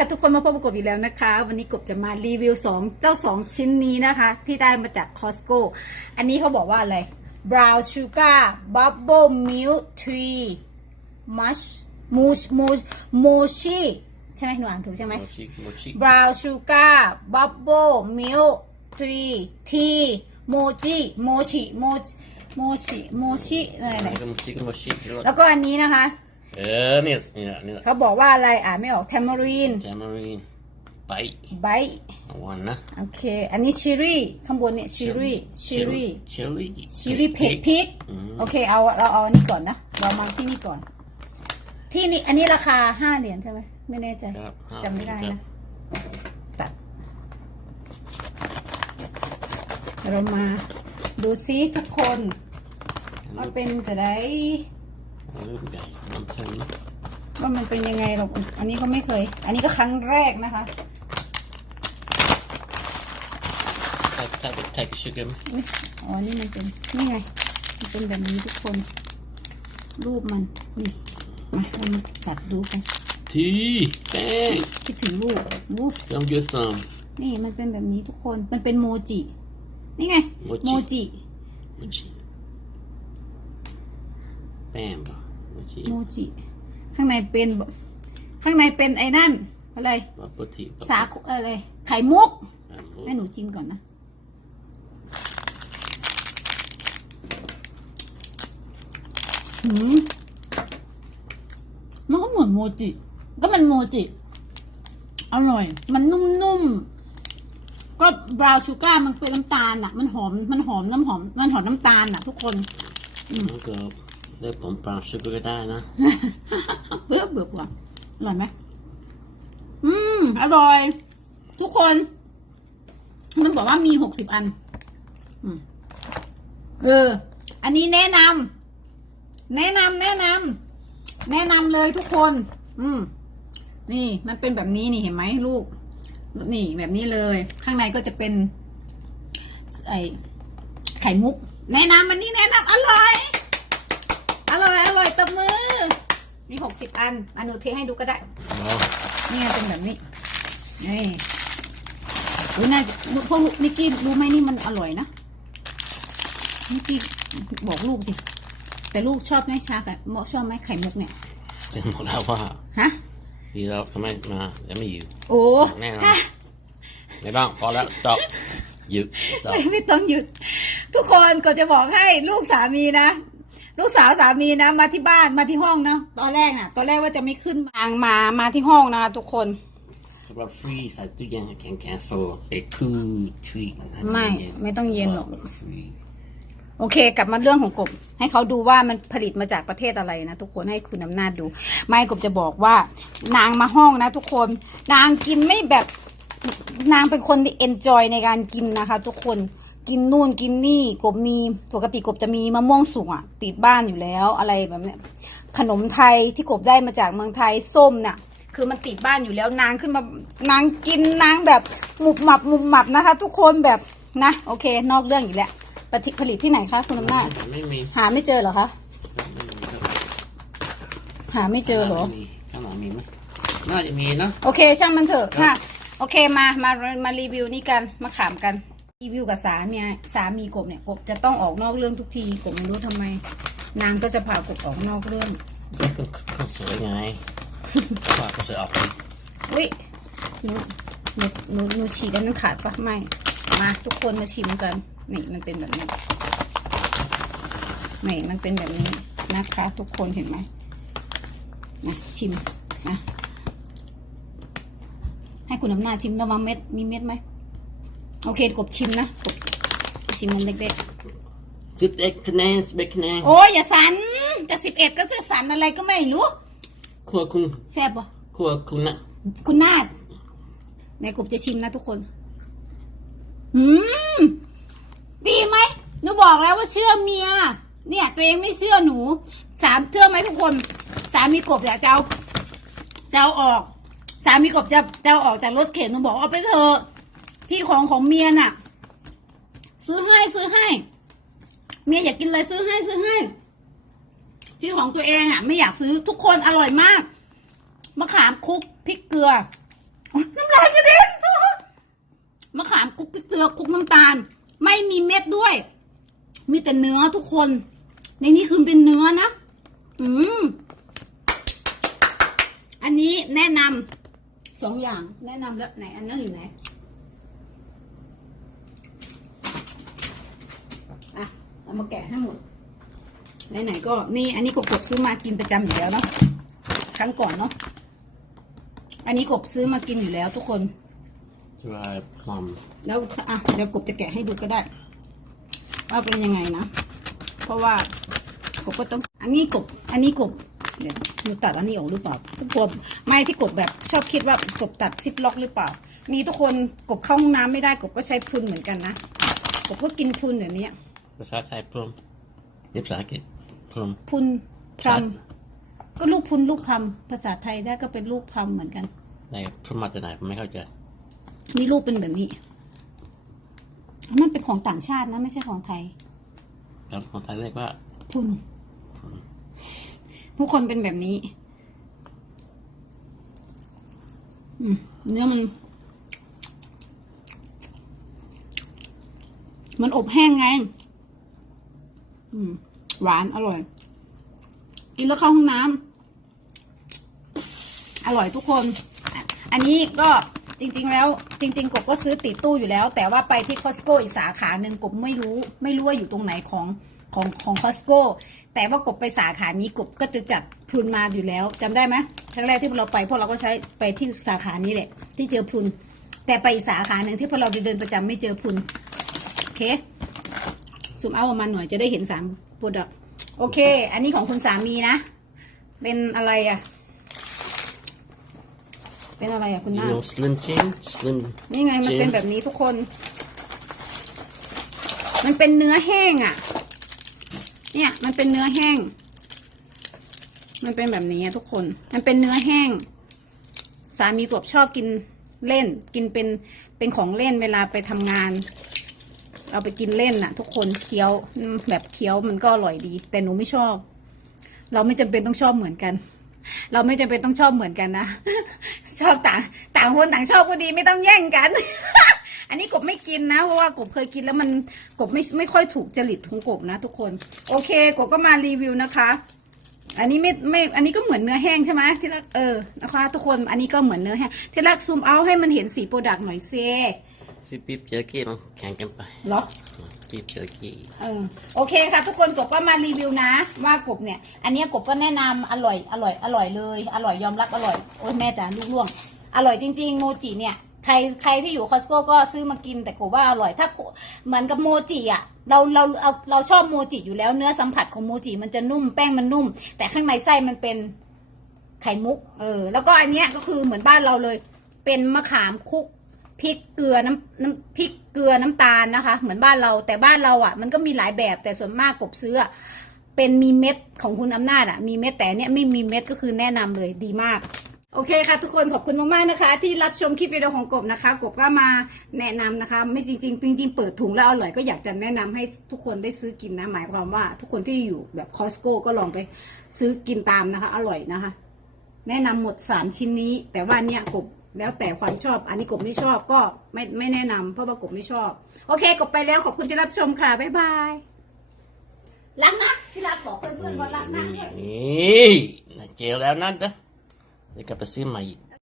ถ้าทุกคนมาพบกับกบอีกแล้วนะคะ วันนี้กบจะมารีวิวสองเจ้าสองชิ้นนี้นะคะ ที่ได้มาจาก Costco อันนี้เขาบอกว่าอะไร brown sugar bubble milk tree mush mush mush mochi ใช่ไหมหนูอ่านถูกใช่ไหมโมชิโมชิ brown sugar bubble milk tree tea mochi mochi mochi mochi mochi อะไรอะไรๆก็โมชิก็โมชิแล้วก็อันนี้นะคะ เออเนี่ยเนี่ยเนี่ยเขาบอกว่าอะไรอ่านไม่ออก tamarind จามารีนไป bite เอาวันนะโอเค อันนี้ชิรี่ข้างบนเนี่ยชิรี่ชิรี่เชอรี่ชิรี่เผ็ดพริกโอเคเอาเราเอาอันนี้ก่อนนะเรามาที่นี่ก่อน ที่นี่อันนี้ราคาห้าเหรียญใช่ไหมไม่แน่ใจครับจำไม่ได้นะตัดเรามาดูซิทุกคนว่าเป็นจะได้ รูปใหญ่น้ำเชิงว่ามันเป็นยังไงหรอกอันนี้ก็ไม่เคย อันนี้ก็ครั้งแรกนะคะใช่ใช่ใช่ชูเกอร์ไหมนี่อ๋อ นี่มันเป็น นี่ไง มันเป็นแบบนี้ทุกคน รูปมัน นี่ มาเรามาตัดดูกันทีแป้งคิดถึงรูปรูปต้องเยอะซ้นี่มันเป็นแบบนี้ทุกคน มันเป็นโมจิ นี่ไง โมจิ โมจิำโมชิแป้งป่ะโมชิโมจิ ข้างในเป็น ข้างในเป็นไอ้นั่นอะไรบับเบิ้ลทีสาคูอะไรไข่มุกอ่าให้หนูจิ้มก่อนนะหืมมันก็เหมือนโมจิ ก็มันโมจิ อร่อย มันนุ่มๆ ก็บราวน์ชูการ์มันเป็นน้ำตาลอะ มันหอม มันหอมน้ำหอม มันหอมน้ำตาลอะ ทุกคนมันก็ เรียกผมปลาชูเกอร์ก็ได้นะเบื่อเบื่อกว่าอร่อยไหมอืมอร่อย ทุกคน มันบอกว่ามีหกสิบอัน อืมเออ อันนี้แนะนำแนะนำแนะนำแนะนำเลยทุกคน อืมนี่มันเป็นแบบนี้นี่เห็นไหมลูก นี่แบบนี้เลย ข้างในก็จะเป็น ไอไข่มุก แนะนำมันนี่แนะนำอร่อย ตบมือ มีหกสิบอันอันหนูเทให้ดูก็ได้นี่ไงเป็นแบบนี้ นี่อุ้ยน่าพวกนิกกี้รู้ไหมนี่มันอร่อยนะ นิกกี้บอกลูกสิ แต่ลูกชอบไหมชาไข่เหมาะชอบไหมไข่มุกเนี่ยจะบอกแล้วว่าฮะ ดีแล้วทำไมมาแล้วไม่อยู่ โอ้แน่นอน ถ้า ไม่ต้องพอแล้ว stop หยุด stop ไม่ไม่ต้องหยุด ทุกคนก็จะบอกให้ลูกสามีนะ ลูกสาวสามีนะมาที่บ้านมาที่ห้องนะตอนแรกน่ะ ตอนแรกว่าจะไม่ขึ้นมามามาที่ห้องนะคะทุกคนสำหรับฟรีใส่ตู้เย็นแข็งแข็งโซ่เอ็กคูทรีไม่ไม่ต้องเย็นหรอกฟรีโอเค กลับมาเรื่องของกบ ให้เขาดูว่ามันผลิตมาจากประเทศอะไรนะทุกคนให้คุณอำนาจดู ไม่กบจะบอกว่า นางมาห้องนะทุกคน นางกินไม่แบบนางเป็นคนที่เอนจอยในการกินนะคะ ทุกคน กินนู่นกินนี่กบมีปกติกบจะมีมะม่วงสุกอะ ติดบ้านอยู่แล้วอะไรแบบเนี้ยขนมไทยที่กบได้มาจากเมืองไทยส้มน่ะคือมันติดบ้านอยู่แล้วนางขึ้นมานางกินนางแบบหมุบหมับหมุบหมับนะคะ ทุกคนแบบนะโอเค นอกเรื่องอีกแล้วปฏิผลิตที่ไหนคะคุณอำนาจไม่มีหาไม่เจอเหรอคะหาไม่เจอเหรอข้างหลังมีไหมน่าจะมีเนอะโอเค ช่างมันเถอะค่ะโอเคมามามารีวิวนี่กันมาขามกัน รีวิวกับสามีสามีกบเนี่ยกบจะต้องออกนอกเรื่องทุกทีกบไม่รู้ทำไม นางก็จะพากบออกนอกเรื่องก็ก็สวยไงว่าก็สวยออกดีอุ้ยหนูหนูหนูหนูฉีดแล้วมันขาดปะไม่มาทุกคนมาชิมกันนี่มันเป็นแบบนี้นี่มันเป็นแบบนี้นะคะ ทุกคนเห็นไหมนะชิมนะให้คุณอำนาจชิมระวังเม็ดมีเม็ดไหม โอเคกบชิมนะกบชิมมันเล็กสิบเอ็ดคะแนนสิบเอ็ดคะแนนๆ โอ้ยอย่าสันจะสิบเอ็ดก็จะสันอะไรก็ไม่รู้ครัวคุณแซ่บปะครัวคุณนะคุณนาดในกบจะชิมนะทุกคน อืม ดีไหมหนูบอกแล้วว่าเชื่อเมีย เนี่ย ตัวเองไม่เชื่อหนู สามเชื่อไหมทุกคน สามีกบอยากจะเอาจะเอาออก สามีกบจะจะเอาออกจากรถเข็นหนูบอกเอาไปเถอะ ที่ของของเมียน่ะ ซื้อให้ซื้อให้ เมียอยากกินอะไรซื้อให้ซื้อให้ ที่ของตัวเองอะ ไม่อยากซื้อทุกคนอร่อยมากมะขามคุกพริกเกลือน้ำลายกระเด็นมะขามคุกพริกเกลือคุกน้ำตาล ไม่มีเม็ดด้วย มีแต่เนื้อทุกคน ในนี้คือเป็นเนื้อนะอืมอันนี้แนะนำสองอย่างแนะนำแล้วไหน อันนั้นอยู่ไหน อะ เอามาแกะให้หมดไหนๆก็นี่อันนี้กบๆซื้อมากินประจำอยู่แล้วเนาะครั้งก่อนเนาะอันนี้กบซื้อมากินอยู่แล้ว ทุกคน dry plum แล้วอะเดี๋ยวกบจะแกะให้ดูก็ได้ว่าเป็นยังไงนะ เพราะว่ากบก็ต้อง อันนี้กบ อันนี้กบเดี๋ยวหนูตัดอันนี้ออกหรือเปล่าทุกคนไม่ที่กบแบบชอบคิดว่ากบตัดซิปล็อกหรือเปล่า นี่ทุกคนกบเข้าห้องน้ำไม่ได้กบก็ใช้พรุนเหมือนกันนะกบก็กินพรุนแบบนี้ ภาษาไทย plum นี่ภาษาอังกฤษ plum พรุนพรำก็ลูกพรุนลูกพรำภาษาไทยได้ก็เป็นลูกพรำเหมือนกันไหน plum มาจากไหนผมไม่เข้าใจนี่รูปเป็นแบบนี้ มันเป็นของต่างชาตินะ ไม่ใช่ของไทยแต่ของไทยเรียกว่าทุนทุกคนเป็นแบบนี้อืมเนื้อมัน มันอบแห้งไง อืม หวานอร่อย กินแล้วเข้าห้องน้ำอร่อยทุกคน อันนี้ก็จริง ๆ แล้ว จริง ๆ กบก็ซื้อติดตู้อยู่แล้ว แต่ว่าไปที่คอสโกอีกสาขาหนึ่งกบไม่รู้ ไม่รู้ว่าอยู่ตรงไหนของของของคอสโกแต่ว่ากบไปสาขานี้กบก็จะจัดพรุนมาอยู่แล้วจำได้ไหมครั้งแรกที่เราไปพวกเราก็ใช้ไปที่สาขานี้แหละ ที่เจอพรุนแต่ไปอีกสาขาหนึ่งที่พวกเราเดินประจำไม่เจอพรุนโอเค ซูมเอาออกมาหน่อยจะได้เห็นสามโปรดักโอเค อันนี้ของคุณสามีนะ เป็นอะไรอะ เป็นอะไรอะคุณ you น้า know slim jim slim นี่ไงมันเป็น Jim แบบนี้ทุกคน มันเป็นเนื้อแห้งอะ เนี่ย มันเป็นเนื้อแห้ง มันเป็นแบบนี้อะทุกคน มันเป็นเนื้อแห้ง สามีกบชอบกินเล่น กินเป็นเป็นของเล่นเวลาไปทำงาน เอาไปกินเล่นน่ะ ทุกคนเคี้ยวแบบเคี้ยวมันก็อร่อยดี แต่หนูไม่ชอบ เราไม่จำเป็นต้องชอบเหมือนกัน เราไม่จำเป็นต้องชอบเหมือนกันนะชอบต่าง ต่างคนต่างชอบก็ดีไม่ต้องแย่งกัน อันนี้กบไม่กินนะเพราะว่ากบเคยกินแล้วมันกบไม่ไม่ค่อยถูกจริตของกบนะ ทุกคน โอเคกบก็มารีวิวนะคะอันนี้ไม่ไม่ อันนี้ก็เหมือนเนื้อแห้งใช่ไหมที่รักเออนะคะทุกคน อันนี้ก็เหมือนเนื้อแห้งที่รักซูมเอาให้มันเห็นสีโปรดักต์หน่อยเซ ซิปีบเจอกี้มันแข่งกันไปเหรอปีบเจอกี้เออโอเคค่ะ ทุกคนกบก็มารีวิวนะ ว่ากบเนี่ย อันเนี้ยกบก็แนะนำอร่อยอร่อยอร่อยเลย อร่อยยอมรับอร่อยโอ้ยแม่จ๋าลูกล่วง อร่อยจริง ๆ โมจิเนี่ยใครใครที่อยู่คอสโก้ก็ซื้อมากินแต่กบว่าอร่อยถ้าเหมือนกับโมจิอะเราเราเราเราชอบโมจิอยู่แล้วเนื้อสัมผัสของโมจิมันจะนุ่มแป้งมันนุ่ม แต่ข้างในไส้มันเป็นไข่มุก เออ แล้วก็อันเนี้ยก็คือเหมือนบ้านเราเลย เป็นมะขามคุก พริกเกลือน้ำน้ำพริกเกลือน้ำตาลนะคะ เหมือนบ้านเราแต่บ้านเราอะ มันก็มีหลายแบบแต่ส่วนมากกบซื้อเป็นมีเม็ดของคุณอำนาจอะมีเม็ดแต่เนี้ยไม่มีเม็ดก็คือแนะนำเลยดีมากโอเคค่ะ ทุกคนขอบคุณมากๆนะคะ ที่รับชมคลิปวิดีโอของกบนะคะ กบก็มาแนะนำนะคะ ไม่จริงๆจริงเปิดถุงแล้วอร่อยก็อยากจะแนะนำให้ทุกคนได้ซื้อกินนะ หมายความว่าทุกคนที่อยู่แบบคอสโก้ก็ลองไปซื้อกินตามนะคะ อร่อยนะคะ แนะนำหมดสามชิ้นนี้ แต่ว่าเนี่ยกบ แล้วแต่ความชอบ อันนี้กบไม่ชอบก็ไม่ไม่แนะนำเพราะว่ากบไม่ชอบ โอเค กบไปแล้วขอบคุณที่รับชมค่ะ บ๊ายบาย รักนะที่รักบอกเพื่อนๆว่ารักนะด้วยนี่เจลแล้วนั่นจ้ะเดี๋ยวกลับไปซื้อใหม่อีก